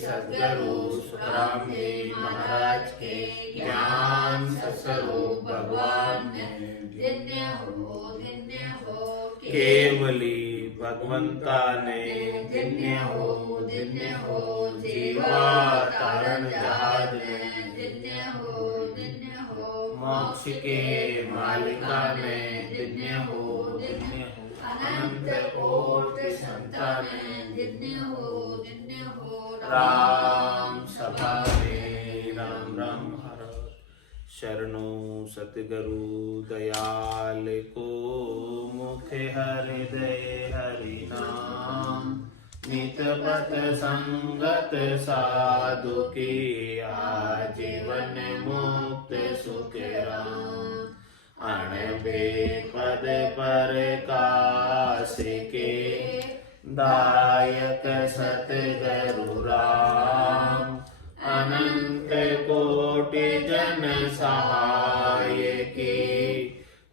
सद्गुरु सुखराम जी महाराज के ज्ञान स्वरूप भगवान धन्य हो केवली भगवंता ने धन्य हो जीवा तारण जहाज ने धन्य हो मोक्ष के मालिका ने धन्य हो अनंत कोटि संतान धन्य हो राम सभा में राम राम हर शरणो सतगुरु दयाल को मुख हृदय हरि नाम नित पथ संगत साधु की आजीवन मुक्त सुख राम अणबे पद पर काश के दायक सतगुरु राम अनंत कोटि जन सहाय की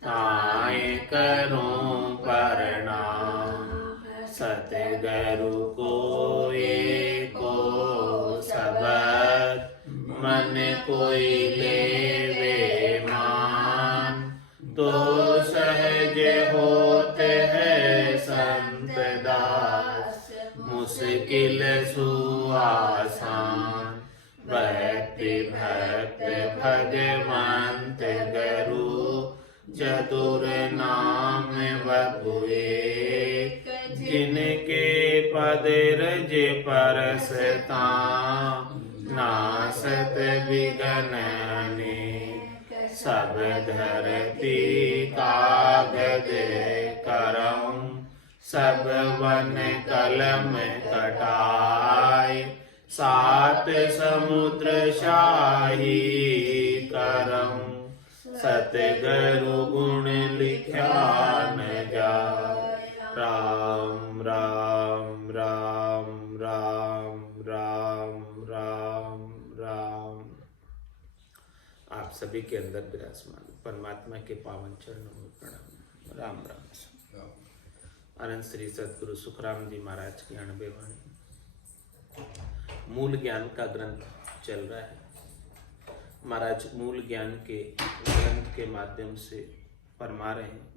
ताय करूं प्रणाम सतगुरु को एको सबद मन कोई लेवे मान तो सहज होते हैं संत दास मुश्किल सुआसान भक्ति भक्त भगवंत गुरु चतुर नाम बबुए जिनके पद रज परसता नासत विघ्न सब धरती कागज करम सब वन कलम कटाय सात समुद्र शाही करम सतगुरु गुण लिखा न जाय राम राम राम राम राम राम राम। आप सभी के अंदर विराजमान परमात्मा के पावन चरणों में प्रणाम राम राम। अनंत श्री सद्गुरु सुखराम जी महाराज की 90 वाणी मूल ज्ञान का ग्रंथ चल रहा है। महाराज मूल ज्ञान के ग्रंथ के माध्यम से फरमा रहे हैं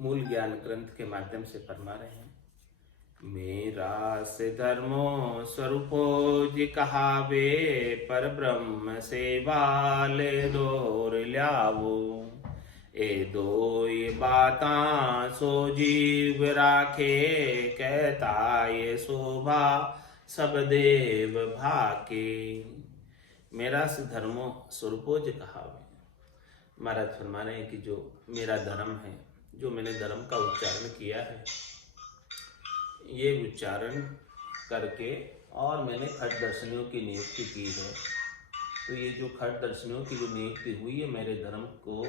मूल ज्ञान ग्रंथ के माध्यम से फरमा रहे हैं मेरा से धर्मो स्वरूपो जी कहावे पर ब्रह्म से बाले दोर ल्यावो ए दो ये बाता सो जीव राखे कहता ये शोभा सब देव भाके। मेरा से धर्मो स्वरूपो जी कहावे महाराज फरमा रहे हैं कि जो मेरा धर्म है जो मैंने धर्म का उच्चारण किया है ये उच्चारण करके और मैंने खट दर्शनियों की नियुक्ति की है तो ये जो खट दर्शनियों की जो नियुक्ति हुई है मेरे धर्म को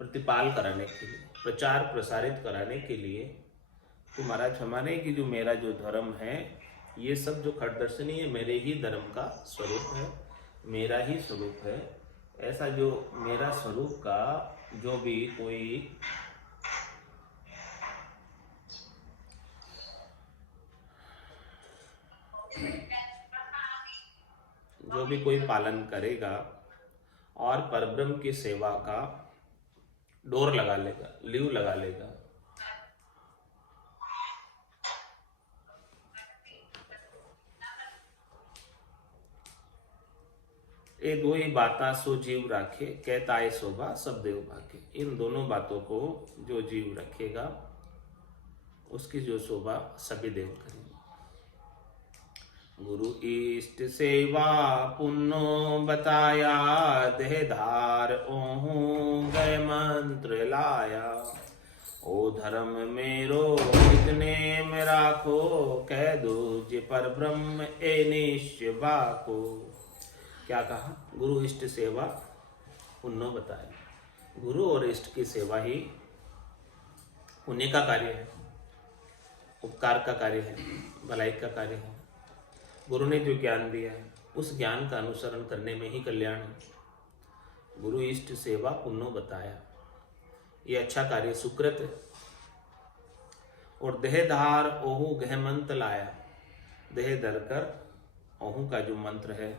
प्रतिपाल कराने के लिए प्रचार प्रसारित कराने के लिए तो महाराज हमारे कि जो मेरा जो धर्म है ये सब जो खट दर्शनी है मेरे ही धर्म का स्वरूप है मेरा ही स्वरूप है। ऐसा जो मेरा स्वरूप का जो भी कोई पालन करेगा और परब्रह्म की सेवा का डोर लगा लेगा लीव लगा लेगा ये दो ही बाता सो जीव राखे कहता है शोभा सब देव भागे। इन दोनों बातों को जो जीव रखेगा उसकी जो शोभा सभी देव करेंगे। गुरु इष्ट सेवा पुन्नो बताया, देहधार ओहूं गए मंत्र लाया। ओ धर्म मेरो कितने में राखो, कह दूज पर ब्रह्म ए निश्चय बाको। क्या कहा? गुरु इष्ट सेवा पुण्यो बताया। गुरु और इष्ट की सेवा ही पुण्य का कार्य है, उपकार का कार्य है, भलाई का कार्य है। गुरु ने जो ज्ञान दिया है उस ज्ञान का अनुसरण करने में ही कल्याण है। गुरु इष्ट सेवा पुण्यो बताया, ये अच्छा कार्य सुकृत है। और देहधार ओहू गह मंत्र लाया, देह धरकर ओहू का जो मंत्र है,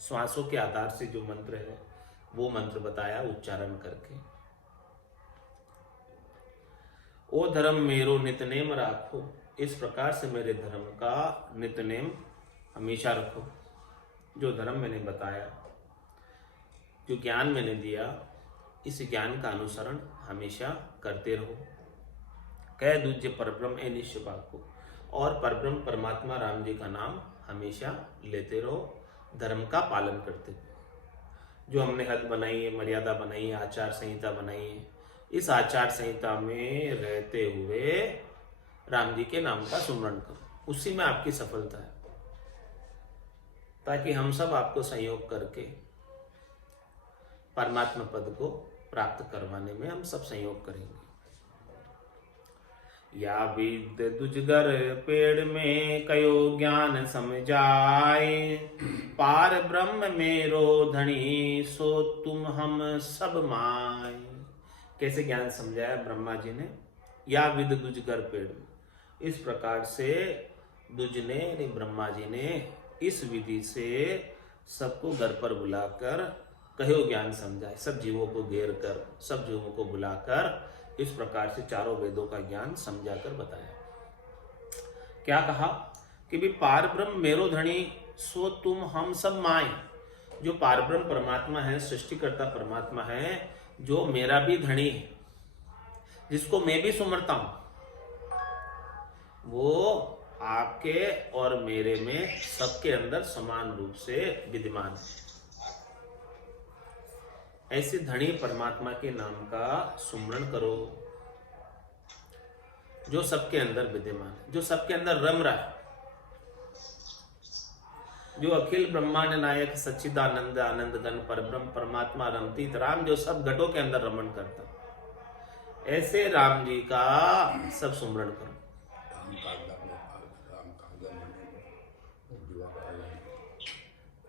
श्वासों के आधार से जो मंत्र है वो मंत्र बताया उच्चारण करके। ओ धर्म मेरो नितनेम राखो, इस प्रकार से मेरे धर्म का नितनेम हमेशा रखो। जो धर्म मैंने बताया, जो ज्ञान मैंने दिया, इस ज्ञान का अनुसरण हमेशा करते रहो। कह दूज्य परब्रह्म ए निश्चय बाको, और परब्रह्म परमात्मा राम जी का नाम हमेशा लेते रहो, धर्म का पालन करते हुए। जो हमने हद बनाई है, मर्यादा बनाई है, आचार संहिता बनाई है, इस आचार संहिता में रहते हुए राम जी के नाम का सुमरण करो, उसी में आपकी सफलता है। ताकि हम सब आपको सहयोग करके परमात्मा पद को प्राप्त करवाने में हम सब सहयोग करेंगे। या विद दुजगर पेड़ में कयो ज्ञान समझाए, पार ब्रह्म मेरो धनी सो तुम हम सब माय। कैसे ज्ञान समझाया ब्रह्मा जी ने? या विद दुजगर पेड़ में, इस प्रकार से दुज ने, ब्रह्मा जी ने इस विधि से सबको घर पर बुलाकर कहो ज्ञान समझाए। सब जीवों को घेर कर, सब जीवों को बुलाकर इस प्रकार से चारों वेदों का ज्ञान समझाकर बताया। क्या कहा कि भी पार ब्रह्म मेरो धनी सो तुम हम सब माय। जो पार ब्रह्म परमात्मा है, सृष्टिकर्ता परमात्मा है, जो मेरा भी धनी है, जिसको मैं भी सुमरता हूं, वो आपके और मेरे में सबके अंदर समान रूप से विद्यमान है। ऐसे धनी परमात्मा के नाम का सुमरण करो, जो सबके अंदर विद्यमान है, जो सबके अंदर रम रहा है, जो अखिल ब्रह्मांड नायक सच्चिदानंद आनंद घन परब्रह्म परमात्मा रमतीत राम, जो सब घटों के अंदर रमण करता, ऐसे राम जी का सब सुमरण करो।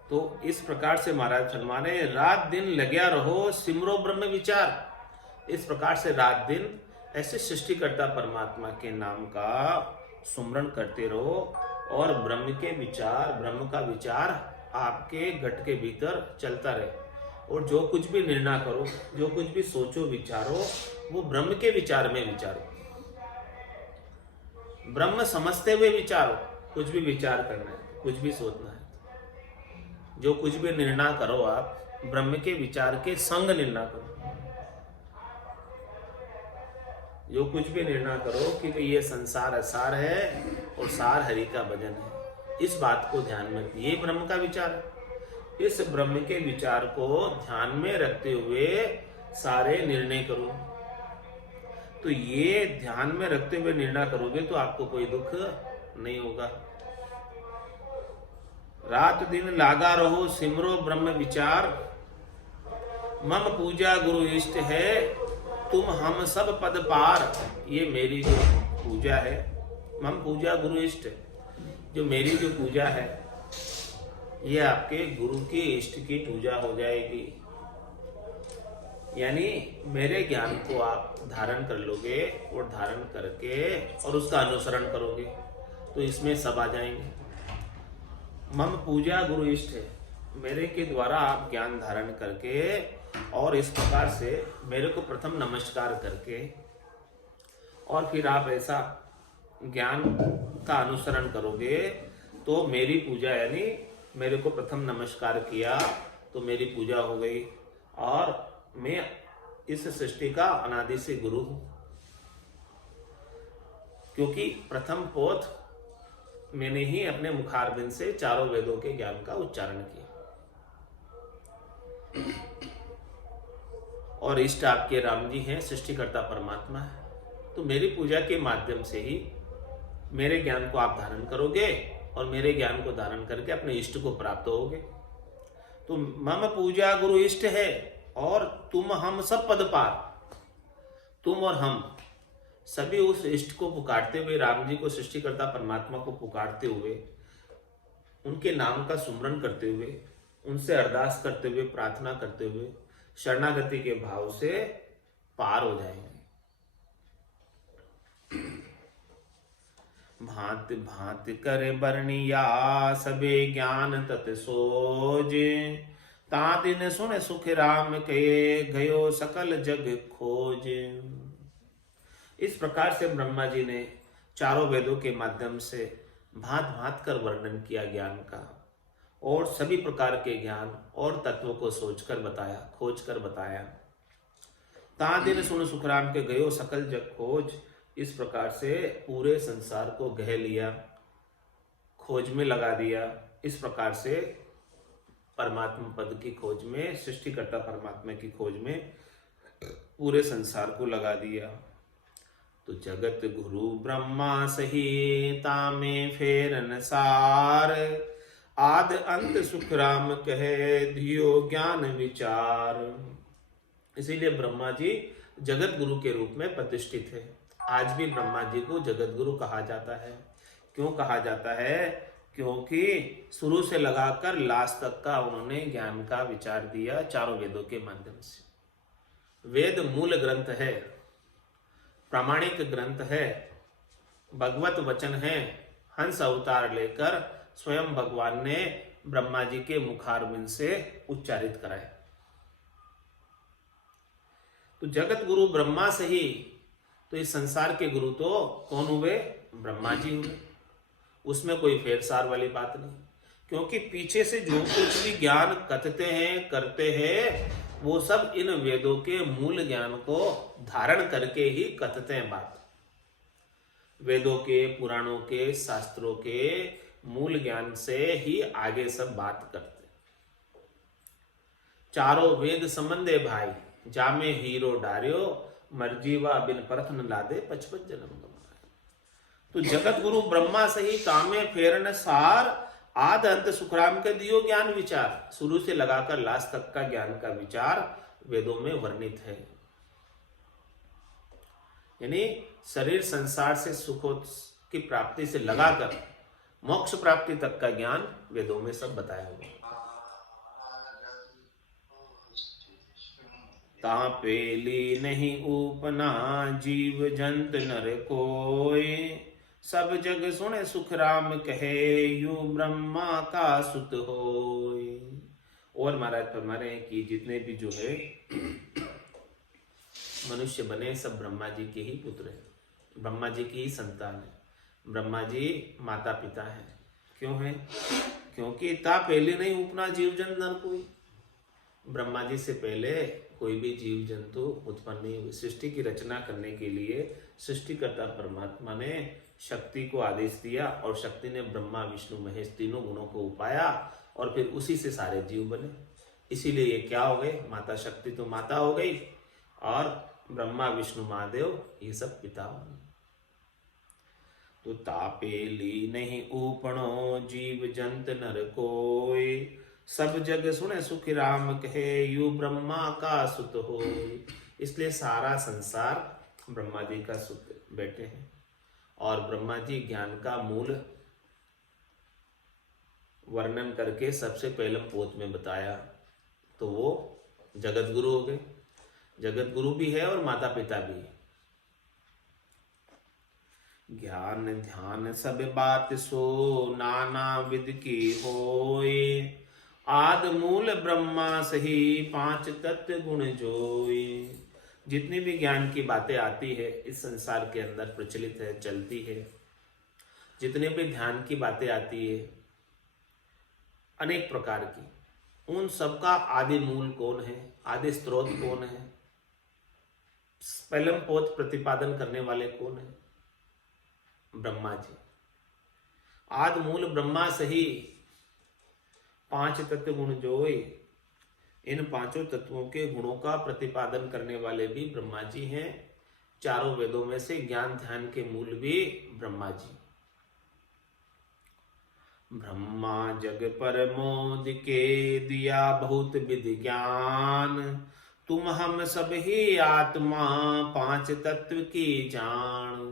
तो इस प्रकार से महाराज फरमाने, रात दिन लग्या रहो सिमरो ब्रह्म विचार। इस प्रकार से रात दिन ऐसे सृष्टिकर्ता परमात्मा के नाम का सुमरण करते रहो, और ब्रह्म के विचार, ब्रह्म का विचार आपके घट के भीतर चलता रहे। और जो कुछ भी निर्णय करो, जो कुछ भी सोचो विचारो, वो ब्रह्म के विचार में विचारो, ब्रह्म समझते हुए विचारो। कुछ भी विचार करना है, कुछ भी सोचना है, जो कुछ भी निर्णय करो आप ब्रह्म के विचार के संग निर्णय करो। जो कुछ भी निर्णय करो कि ये संसार असार है और सार हरि का भजन है, इस बात को ध्यान में रखिए। ये ब्रह्म का विचार है, इस ब्रह्म के विचार को ध्यान में रखते हुए सारे निर्णय करो। तो ये ध्यान में रखते हुए निर्णय करोगे तो आपको कोई दुख नहीं होगा। रात दिन लागा रहो सिमरो ब्रह्म विचार, मम पूजा गुरु इष्ट है तुम हम सब पद पार। ये मेरी जो पूजा है, मम पूजा गुरु इष्ट, जो मेरी जो पूजा है, ये आपके गुरु की इष्ट की पूजा हो जाएगी। यानी मेरे ज्ञान को आप धारण कर लोगे, और धारण करके और उसका अनुसरण करोगे तो इसमें सब आ जाएंगे। मम पूजा गुरु इष्ट है, मेरे के द्वारा आप ज्ञान धारण करके और इस प्रकार से मेरे को प्रथम नमस्कार करके, और फिर आप ऐसा ज्ञान का अनुसरण करोगे तो मेरी पूजा, यानी मेरे को प्रथम नमस्कार किया तो मेरी पूजा हो गई, और मैं इस सृष्टि का अनादि से गुरु हूं। क्योंकि प्रथम पोथ मैंने ही अपने मुखारबिंद से चारों वेदों के ज्ञान का उच्चारण किया। और इष्ट आपके राम जी हैं, सृष्टिकर्ता परमात्मा है। तो मेरी पूजा के माध्यम से ही मेरे ज्ञान को आप धारण करोगे और मेरे ज्ञान को धारण करके अपने इष्ट को प्राप्त होगे। तो मम पूजा गुरु इष्ट है और तुम हम सब पद पार। तुम और हम सभी उस इष्ट को पुकारते हुए, राम जी को, सृष्टिकर्ता परमात्मा को पुकारते हुए, उनके नाम का सुमरन करते हुए, उनसे अरदास करते हुए, प्रार्थना करते हुए, शरणागति के भाव से पार हो जाएंगे। भांति भांति करे बरनिया सबे ज्ञान तत सोज। तादिन सुन सुख राम के गयो सकल जग खोज। इस प्रकार से ब्रह्मा जी ने चारों वेदों के माध्यम से भांत भांत कर वर्णन किया ज्ञान का, और सभी प्रकार के ज्ञान और तत्वों को सोचकर बताया, खोज कर बताया। तादिन सुन सुखराम के गयो सकल जग खोज। इस प्रकार से पूरे संसार को गह लिया, खोज में लगा दिया। इस प्रकार से परमात्मा पद की खोज में, सृष्टिकर्ता परमात्मा की खोज में पूरे संसार को लगा दिया। तो जगत गुरु ब्रह्मा सहिता में फेरन सार। आद अंत सुख राम कहे धियो ज्ञान विचार। इसीलिए ब्रह्मा जी जगत गुरु के रूप में प्रतिष्ठित है। आज भी ब्रह्मा जी को जगत गुरु कहा जाता है। क्यों कहा जाता है? क्योंकि शुरू से लगाकर लास्ट तक का उन्होंने ज्ञान का विचार दिया चारों वेदों के माध्यम से। वेद मूल ग्रंथ है, प्रामाणिक ग्रंथ है, भगवत वचन है। हंस अवतार लेकर स्वयं भगवान ने ब्रह्मा जी के मुखारबिंद से उच्चारित कराए। तो जगत गुरु ब्रह्मा से ही, तो इस संसार के गुरु तो कौन हुए? ब्रह्मा जी हुए। उसमें कोई फेरसार वाली बात नहीं, क्योंकि पीछे से जो कुछ भी ज्ञान कथते हैं, करते हैं, वो सब इन वेदों के मूल ज्ञान को धारण करके ही कथते हैं बात। वेदों के, पुराणों के, शास्त्रों के मूल ज्ञान से ही आगे सब बात करते। चारों वेद संबंधे भाई, जामे हीरो डार्यो, मर्जीवा बिन परथ न लादे 55 जन्म गवाए। तो जगत गुरु ब्रह्मा से ही कामे फेरन सार। आद अंत सुखराम के दियो ज्ञान विचार। शुरू से लगाकर लास्ट तक का ज्ञान का विचार वेदों में वर्णित है। यानी शरीर संसार से सुखों की प्राप्ति से लगाकर मोक्ष प्राप्ति तक का ज्ञान वेदों में सब बताया हुआ है। तापेली नहीं उपना जीव जंत नर कोय। सब जग सुने सुख राम कहे यू ब्रह्मा का सुत होय। और महाराज फरमा रहे हैं कि जितने भी जो है मनुष्य बने सब ब्रह्मा जी के ही पुत्र हैं, ब्रह्मा जी की ही संतान है। ब्रह्मा जी माता पिता हैं। क्यों है? क्योंकि ता पहले नहीं उपना जीव जंत नर कोई। ब्रह्मा जी से पहले कोई भी जीव जंतु उत्पन्न नहीं हुए। सृष्टि की रचना करने के लिए सृष्टिकर्ता परमात्मा ने शक्ति को आदेश दिया, और शक्ति ने ब्रह्मा विष्णु महेश तीनों गुणों को उपाया, और फिर उसी से सारे जीव बने। इसीलिए ये क्या हो गए? माता शक्ति तो माता हो गई, और ब्रह्मा विष्णु महादेव ये सब पिता हो गए। तो तापेली नहीं ऊपणो जीव जंत नर कोय। सब जग सुने सुख राम कहे यू ब्रह्मा का सुत हो। इसलिए सारा संसार ब्रह्मा जी का सुत बेटे हैं। और ब्रह्मा जी ज्ञान का मूल वर्णन करके सबसे पहले पोत में बताया, तो वो जगत गुरु हो गए। जगत गुरु भी है और माता पिता भी है। ज्ञान ध्यान सब बात सो नाना विध की होय। आद मूल ब्रह्मा सही 5 तत्व गुण जोय। जितनी भी ज्ञान की बातें आती है इस संसार के अंदर प्रचलित है, चलती है, जितने भी ध्यान की बातें आती है अनेक प्रकार की, उन सबका आदि मूल कौन है? आदि स्रोत कौन है? पहलम पोत प्रतिपादन करने वाले कौन है? ब्रह्मा जी। आद मूल ब्रह्मा सही, पांच तत्व गुण जोय। इन पांचों तत्वों के गुणों का प्रतिपादन करने वाले भी ब्रह्मा जी हैं। चारों वेदों में से ज्ञान ध्यान के मूल भी ब्रह्मा जी। ब्रह्मा जग पर मोद के दिया बहुत विधि ज्ञान, तुम हम सब ही आत्मा पांच तत्व की जान।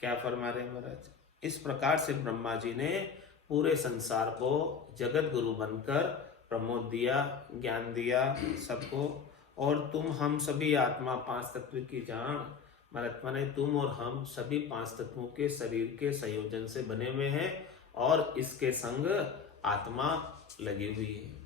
क्या फरमा रहे महाराज? इस प्रकार से ब्रह्मा जी ने पूरे संसार को जगत गुरु बनकर प्रमोद दिया, ज्ञान दिया सबको। और तुम हम सभी आत्मा पांच तत्व की जान, महात्मा ने तुम और हम सभी पांच तत्वों के शरीर के संयोजन से बने हुए हैं और इसके संग आत्मा लगी हुई है।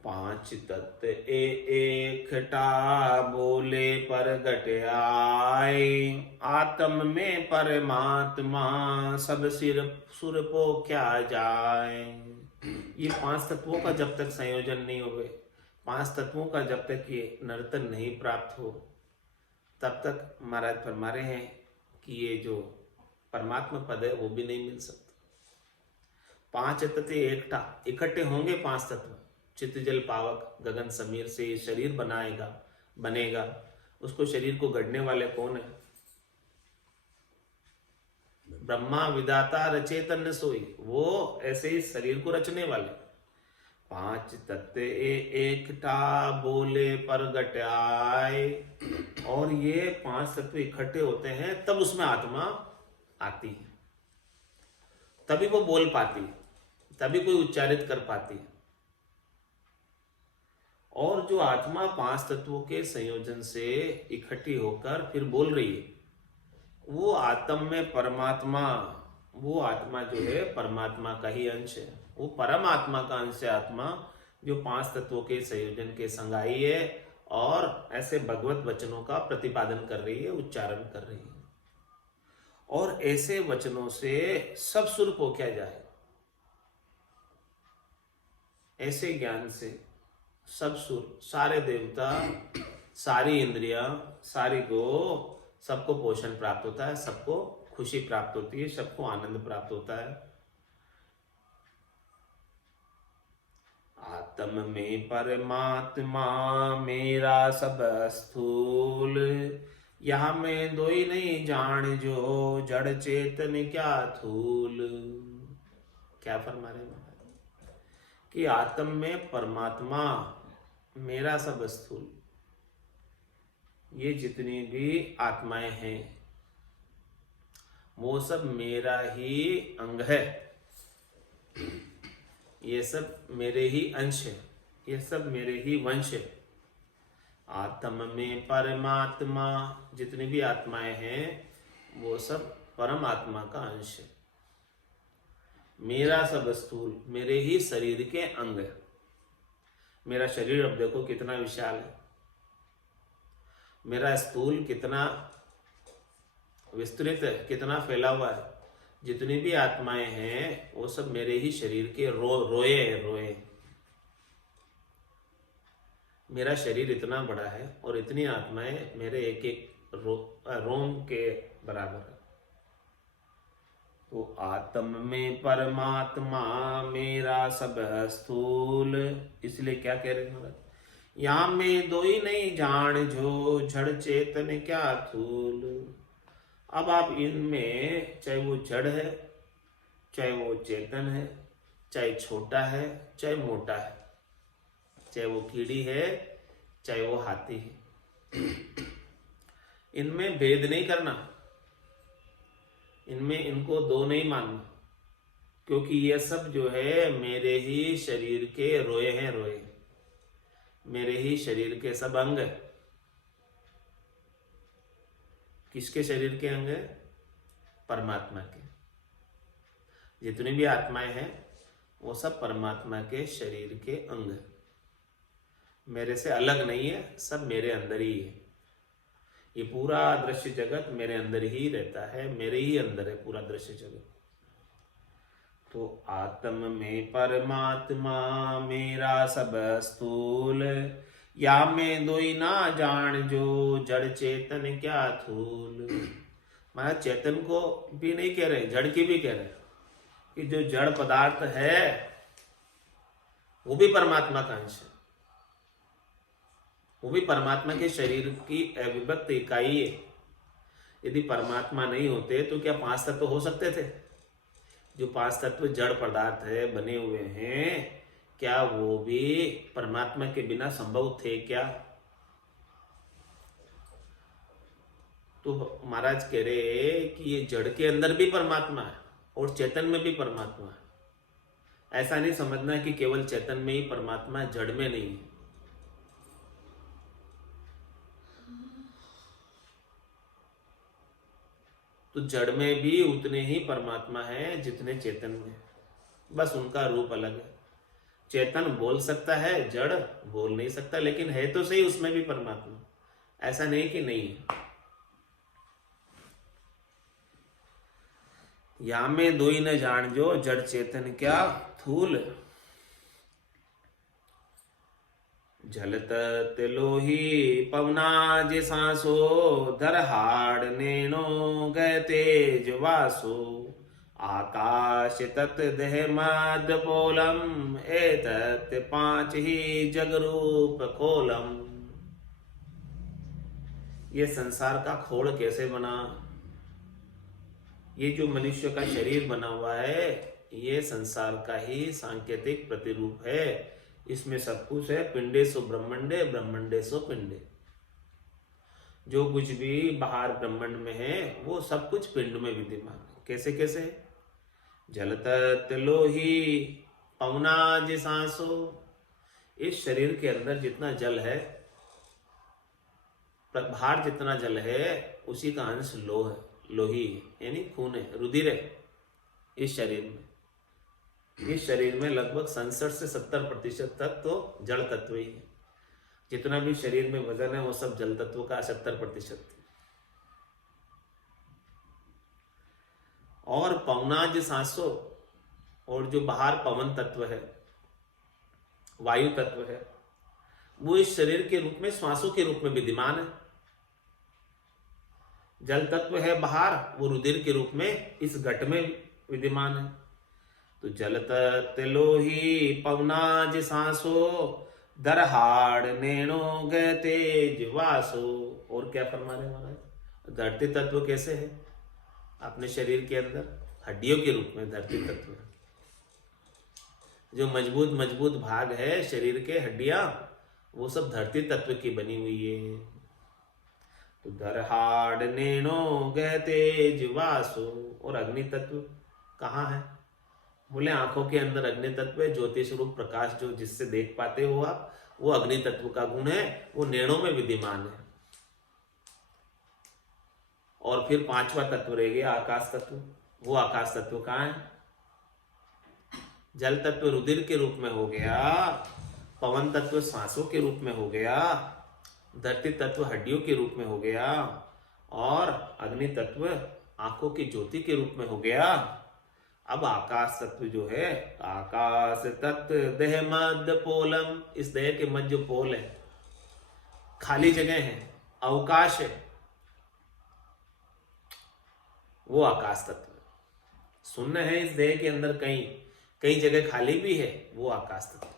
पांच तत्व एकटा बोले परगट आए, आत्म में परमात्मा सब सिर सुर पो क्या जाए। ये पांच तत्वों का जब तक संयोजन नहीं हो, पांच तत्वों का जब तक ये नर्तन नहीं प्राप्त हो, तब तक महाराज फरमा रहे हैं कि ये जो परमात्मा पद है वो भी नहीं मिल सकता। पांच तत्व एकटा, इकट्ठे होंगे पांच तत्व। चित्त जल पावक गगन समीर से ये शरीर बनेगा। उसको शरीर को गढ़ने वाले कौन है? ब्रह्मा विधाता रचेतन सोई, वो ऐसे ही शरीर को रचने वाले। पांच तत्व एकटा बोले परगट आए, और ये पांच तत्व इकट्ठे होते हैं तब उसमें आत्मा आती है, तभी वो बोल पाती है, तभी कोई उच्चारित कर पाती है। और जो आत्मा पांच तत्वों के संयोजन से इकट्ठी होकर फिर बोल रही है, वो आत्म में परमात्मा, वो आत्मा जो है परमात्मा का ही अंश है। वो परमात्मा का अंश है आत्मा, जो पांच तत्वों के संयोजन के संग आई है और ऐसे भगवत वचनों का प्रतिपादन कर रही है, उच्चारण कर रही है। और ऐसे वचनों से सब सुर को क्या जाए, ऐसे ज्ञान से सब सुर, सारे देवता, सारी इंद्रियां, सारी गो, सबको पोषण प्राप्त होता है, सबको खुशी प्राप्त होती है, सबको आनंद प्राप्त होता है। आत्म में परमात्मा मेरा सब स्थूल, यह में दोई नहीं जान जो जड़ चेतन क्या थूल। क्या फरमा रहे कि आत्म में परमात्मा मेरा सब स्थूल, ये जितनी भी आत्माएं हैं वो सब मेरा ही अंग है, ये सब मेरे ही अंश है, ये सब मेरे ही वंश है। आत्म में परमात्मा, जितनी भी आत्माएं हैं वो सब परमात्मा का अंश है। मेरा सब स्थूल, मेरे ही शरीर के अंग है। मेरा शरीर अब देखो कितना विशाल है, मेरा स्थूल कितना विस्तृत है, कितना फैला हुआ है। जितनी भी आत्माएं हैं वो सब मेरे ही शरीर के रोए। मेरा शरीर इतना बड़ा है और इतनी आत्माएं मेरे एक एक रोम के बराबर है। तो आत्म में परमात्मा मेरा सब स्थूल, इसलिए क्या कह रहे हैं, यहां में दो ही नहीं जान जो जड़ चेतन क्या थूल। अब आप इनमें, चाहे वो जड़ है, चाहे वो चेतन है, चाहे छोटा है, चाहे मोटा है, चाहे वो कीड़ी है, चाहे वो हाथी है, इनमें भेद नहीं करना, इनमें इनको दो नहीं मानना, क्योंकि ये सब जो है मेरे ही शरीर के रोए हैं, रोए मेरे ही शरीर के सब अंग है। किसके शरीर के अंग है? परमात्मा के। जितनी भी आत्माएं हैं वो सब परमात्मा के शरीर के अंग है, मेरे से अलग नहीं है, सब मेरे अंदर ही है। ये पूरा दृश्य जगत मेरे अंदर ही रहता है, मेरे ही अंदर है पूरा दृश्य जगत। तो आत्म में परमात्मा मेरा सब स्थूल, या में दोई ना जान जो जड़ चेतन क्या थूल। महाराज चेतन को भी नहीं कह रहे, जड़ की भी कह रहे कि जो जड़ पदार्थ है वो भी परमात्मा का अंश है, वो भी परमात्मा के शरीर की अविभक्त इकाई है। यदि परमात्मा नहीं होते तो क्या 5 तत्व हो सकते थे? जो 5 तत्व जड़ पदार्थ है बने हुए हैं, क्या वो भी परमात्मा के बिना संभव थे क्या? तो महाराज कह रहे कि ये जड़ के अंदर भी परमात्मा है और चेतन में भी परमात्मा है। ऐसा नहीं समझना कि केवल चेतन में ही परमात्मा है, जड़ में नहीं है। तो जड़ में भी उतने ही परमात्मा है जितने चेतन में, बस उनका रूप अलग है। चेतन बोल सकता है, जड़ बोल नहीं सकता, लेकिन है तो सही उसमें भी परमात्मा, ऐसा नहीं कि नहीं है। या में दोई न जान जो जड़ चेतन क्या थूल। झलत तिलोही पवना जे सांसो धर हाड़ नैनो गए तेज वासो। आकाश तत् देह मद पोलम एतत् 5 ही जग रूप खोलम। ये संसार का खोल कैसे बना? ये जो मनुष्य का शरीर बना हुआ है, ये संसार का ही सांकेतिक प्रतिरूप है। इसमें सब कुछ है। पिंडे सो ब्रह्मंडे, ब्रह्मंडे सो पिंडे। जो कुछ भी बाहर ब्रह्मांड में है वो सब कुछ पिंड में विद्यमान है। कैसे कैसे? जलत तिलोही पवना जे सांसो। इस शरीर के अंदर जितना जल है, बाहर जितना जल है, उसी का अंश लोह है, लोही है, यानी खून है, रुधिर है। इस शरीर में लगभग 67 से 70% तक तो जड़ तत्व ही है। जितना भी शरीर में वजन है वो सब जल तत्व का 70%। और पवनाज सांसो, और जो बाहर पवन तत्व है, वायु तत्व है, वो इस शरीर के रूप में श्वासों के रूप में विद्यमान है। जल तत्व है बाहर, वो रुधिर के रूप में इस घट में विद्यमान है। तो जलत तिलोही पवनाज सांसो दर हाड़ नैनो गए तेज वासो। और क्या फरमा रहे महाराज? धरती तत्व कैसे है? अपने शरीर के अंदर हड्डियों के रूप में धरती तत्व है। जो मजबूत मजबूत भाग है शरीर के, हड्डियां, वो सब धरती तत्व की बनी हुई है। तो दर हाड़ नैनो गए तेज वासो। और अग्नि तत्व कहाँ है? बोले आंखों के अंदर अग्नि तत्व है, ज्योति स्वरूप प्रकाश जो जिससे देख पाते हो आप, वो अग्नि तत्व का गुण है, वो नैनों में विद्यमान है। और फिर 5वां तत्व रह गया आकाश तत्व। वो आकाश तत्व कहाँ है? जल तत्व रुधिर के रूप में हो गया, पवन तत्व सांसों के रूप में हो गया, धरती तत्व हड्डियों के रूप में हो गया, और अग्नि तत्व आंखों की ज्योति के रूप में हो गया। अब आकाश तत्व जो है, आकाश तत्व देह मध्य पोलम। इस देह के मध्य जो पोल है, खाली जगह है, अवकाश है, वो आकाश तत्व है। शून्य है इस देह के अंदर, कई जगह खाली भी है, वो आकाश तत्व।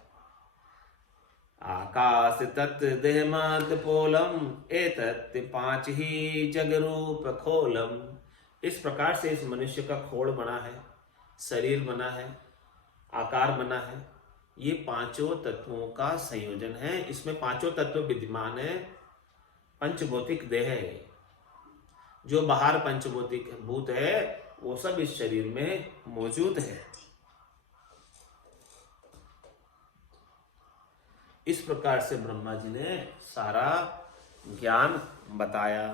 आकाश तत्व देह मध्य पोलम एतत् 5 ही जग रूप खोलम। इस प्रकार से इस मनुष्य का खोल बना है, शरीर बना है, आकार बना है। ये 5 तत्वों का संयोजन है। इसमें 5 तत्व विद्यमान है। पंचभौतिक देह है, जो बाहर पंचभौतिक भूत है वो सब इस शरीर में मौजूद है। इस प्रकार से ब्रह्मा जी ने सारा ज्ञान बताया।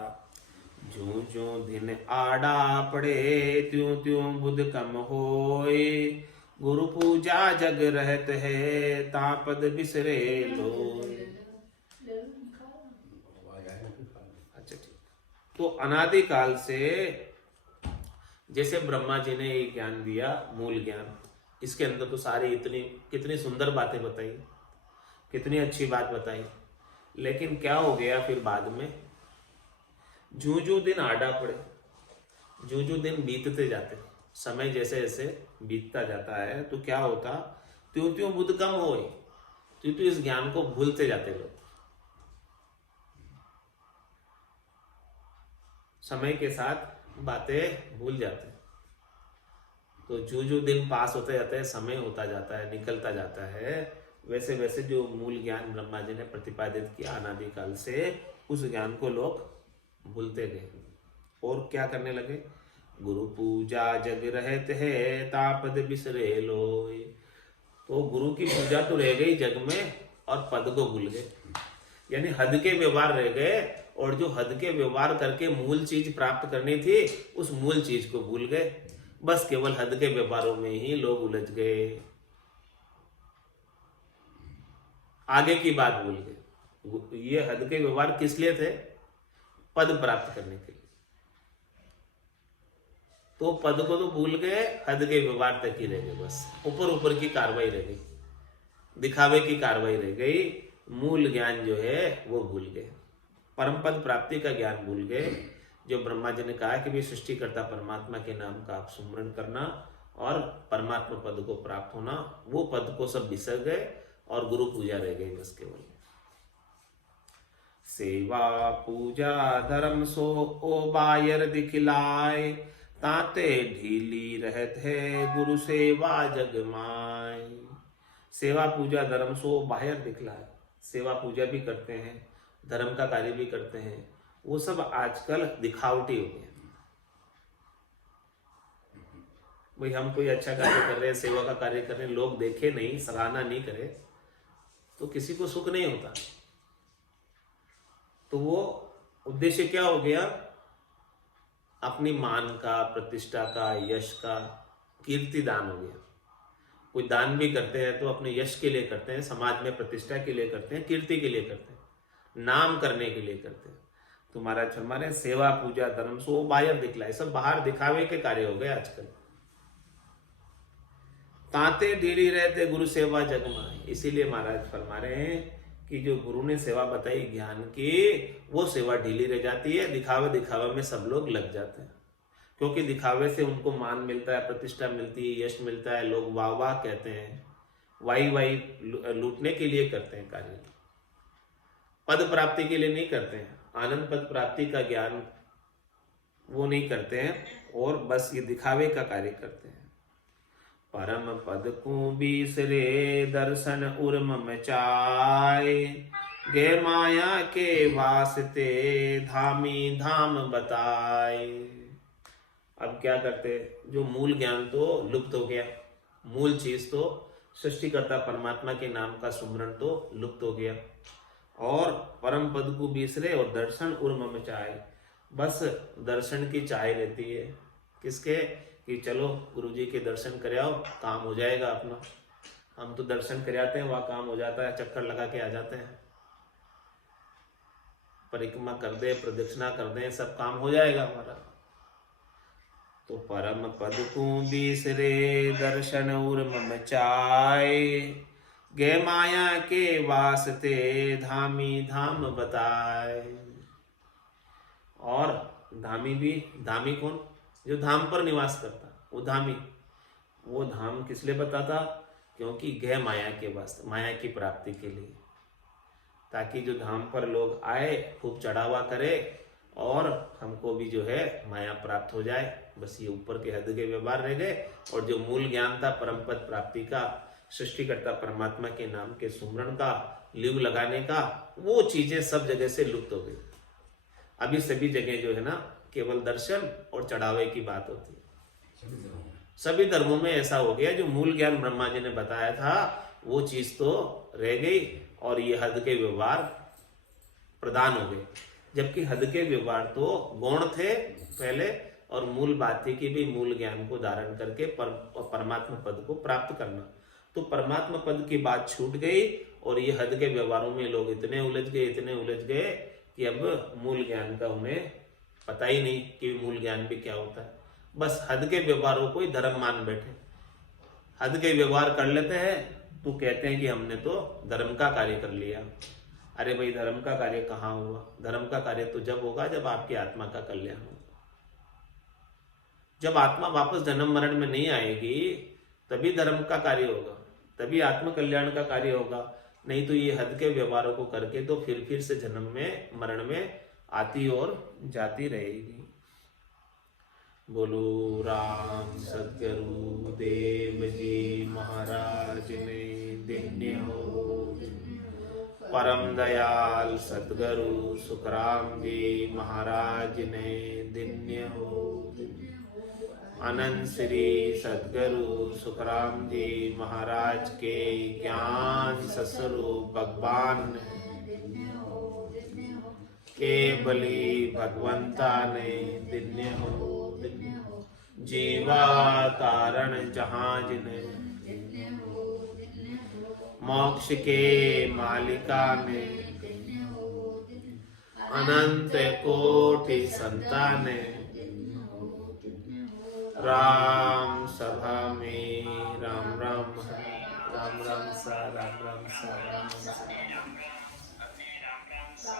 जो जो दिन आड़ा पड़े त्यों त्यों बुध कम होए। गुरु पूजा जग रहत है तापद बिसरे लोए। अच्छा ठीक। तो अनादिकाल से जैसे ब्रह्मा जी ने ये ज्ञान दिया, मूल ज्ञान, इसके अंदर तो सारी कितनी सुंदर बातें बताई, कितनी अच्छी बात बताई लेकिन क्या हो गया फिर बाद में, जूं जूं दिन आड़ा पड़े, जूं जूं दिन बीतते जाते, समय जैसे जैसे बीतता जाता है तो क्या होता, त्यों त्यों बुद्ध कम होए, त्यों त्यों इस ज्ञान को भूलते जाते लोग। समय के साथ बातें भूल जाते हैं। तो जो जो दिन पास होते जाते हैं, समय होता जाता है, निकलता जाता है, वैसे वैसे जो मूल ज्ञान ब्रह्मा जी ने प्रतिपादित किया अनादिकाल से, उस ज्ञान को लोग भूलते गए और क्या करने लगे, गुरु पूजा जग रहते है तापद बिसरे लोय। तो गुरु की पूजा तो रह गई जग में और पद को भूल गए, यानी हद के व्यवहार रह गए, और जो हद के व्यवहार करके मूल चीज प्राप्त करनी थी उस मूल चीज को भूल गए। बस केवल हद के व्यवहारों में ही लोग उलझ गए, आगे की बात भूल गए। ये हद के व्यवहार किस लिए थे, पद प्राप्त करने के लिए। तो पद को तो भूल गए, हद के व्यवहार तक ही रह गए, बस ऊपर ऊपर की कार्रवाई रह गई, दिखावे की कार्रवाई रह गई, मूल ज्ञान जो है वो भूल गए, परम पद प्राप्ति का ज्ञान भूल गए। जो ब्रह्मा जी ने कहा कि भी सृष्टिकर्ता परमात्मा के नाम का आप सुमरण करना और परमात्मा पद को प्राप्त होना, वो पद को सब बिसर गए और गुरु पूजा रह गई बस केवल। सेवा पूजा धर्म सो ओ बायर दिखलाए, ताते ढीली रहत है गुरु सेवा जगमाय। सेवा पूजा धर्म सो बाहर दिखलाए, सेवा पूजा भी करते हैं, धर्म का कार्य भी करते हैं, वो सब आजकल दिखावटी हो गया। भाई हम कोई अच्छा कार्य कर रहे हैं, सेवा का कार्य कर रहे हैं, लोग देखे नहीं, सराहना नहीं करे तो किसी को सुख नहीं होता। तो वो उद्देश्य क्या हो गया, अपनी मान का, प्रतिष्ठा का, यश का, कीर्ति दान हो गया। कोई दान भी करते हैं तो अपने यश के लिए करते हैं, समाज में प्रतिष्ठा के लिए करते हैं, कीर्ति के लिए करते हैं, नाम करने के लिए करते हैं। तो महाराज फरमा रहे सेवा पूजा धर्म सो बाहर दिखलाए, सब बाहर दिखावे के कार्य हो गए आजकल। ताते डीली रहते गुरु सेवा जगमाए, इसीलिए महाराज फरमा रहे हैं कि जो गुरु ने सेवा बताई ज्ञान की, वो सेवा ढीली रह जाती है, दिखावे दिखावे में सब लोग लग जाते हैं, क्योंकि दिखावे से उनको मान मिलता है, प्रतिष्ठा मिलती है, यश मिलता है, लोग वाह वाह कहते हैं, वाई वाई लूटने के लिए करते हैं कार्य, पद प्राप्ति के लिए नहीं करते हैं, आनंद पद प्राप्ति का ज्ञान वो नहीं करते हैं, और बस ये दिखावे का कार्य करते हैं। परम पद को बीसरे दर्शन उर्म मचाए, गे माया के वास्ते धामी धाम बताए। अब क्या करते, जो मूल ज्ञान तो लुप्त हो गया, मूल चीज तो सृष्टिकर्ता परमात्मा के नाम का सुमरण तो लुप्त हो गया, और परम पद को बिसरे और दर्शन उर्म मचाए, बस दर्शन की चाह रहती है, किसके, कि चलो गुरुजी के दर्शन कर आओ, काम हो जाएगा अपना। हम तो दर्शन कर आते हैं, वहाँ काम हो जाता है, चक्कर लगा के आ जाते हैं, परिक्रमा कर दे, प्रदक्षिणा कर दे, सब काम हो जाएगा हमारा। तो परम पद को बिसरे दर्शन उर्म मचाए, गे माया के वास्ते धामी धाम बताए। और धामी भी, धामी कौन, जो धाम पर निवास करता, वो धामी। वो धाम किस लिए बताता, क्योंकि गह माया के वास्ते, माया की प्राप्ति के लिए, ताकि जो धाम पर लोग आए, खूब चढ़ावा करे और हमको भी जो है माया प्राप्त हो जाए। बस ये ऊपर के हद के व्यवहार रह गए, और जो मूल ज्ञान था परम पद प्राप्ति का, सृष्टिकर्ता परमात्मा के नाम के सुमरण का, लिव लगाने का, वो चीजें सब जगह से लुप्त हो गई। अभी सभी जगह जो है ना केवल दर्शन और चढ़ावे की बात होती है। सभी धर्मों में ऐसा हो गया, जो मूल ज्ञान ब्रह्मा जी ने बताया था वो चीज तो रह गई, और ये हद के व्यवहार प्रदान हो गए। जबकि हद के व्यवहार तो गौण थे पहले, और मूल बात थी कि भी मूल ज्ञान को धारण करके परमात्मा पद को प्राप्त करना। तो परमात्मा पद की बात छूट गई, और ये हद के व्यवहारों में लोग इतने उलझ गए कि अब मूल ज्ञान का उन्हें पता ही नहीं कि मूल ज्ञान भी क्या होता है। बस हद के व्यवहारों को ही धर्म मान बैठे, हद के व्यवहार कर लेते हैं तो कहते हैं कि हमने तो धर्म का कार्य कर लिया। अरे भाई धर्म का कार्य कहाँ हुआ? धर्म का कार्य तो जब होगा जब आपकी आत्मा का कल्याण होगा। जब आत्मा वापस जन्म मरण में नहीं आएगी तभी धर्म का कार्य होगा, तभी आत्म कल्याण का कार्य होगा। नहीं तो ये हद के व्यवहारों को करके तो फिर से जन्म में मरण में आती और जाती रहेगी। बोलो राम सद्गुरु देव जी महाराज ने धन्य हो। परम दयाल सद्गुरु सुखराम जी महाराज ने धन्य हो। अनंत श्री सद्गुरु सुखराम जी महाराज के ज्ञान सस्वरूप भगवान केवली भगवंता ने धन्य हो। जीवा तारण जहाज ने मोक्ष के मालिका ने अनंत कोटि संताने राम सभा में राम राम राम राम सा राम राम सा राम राम सा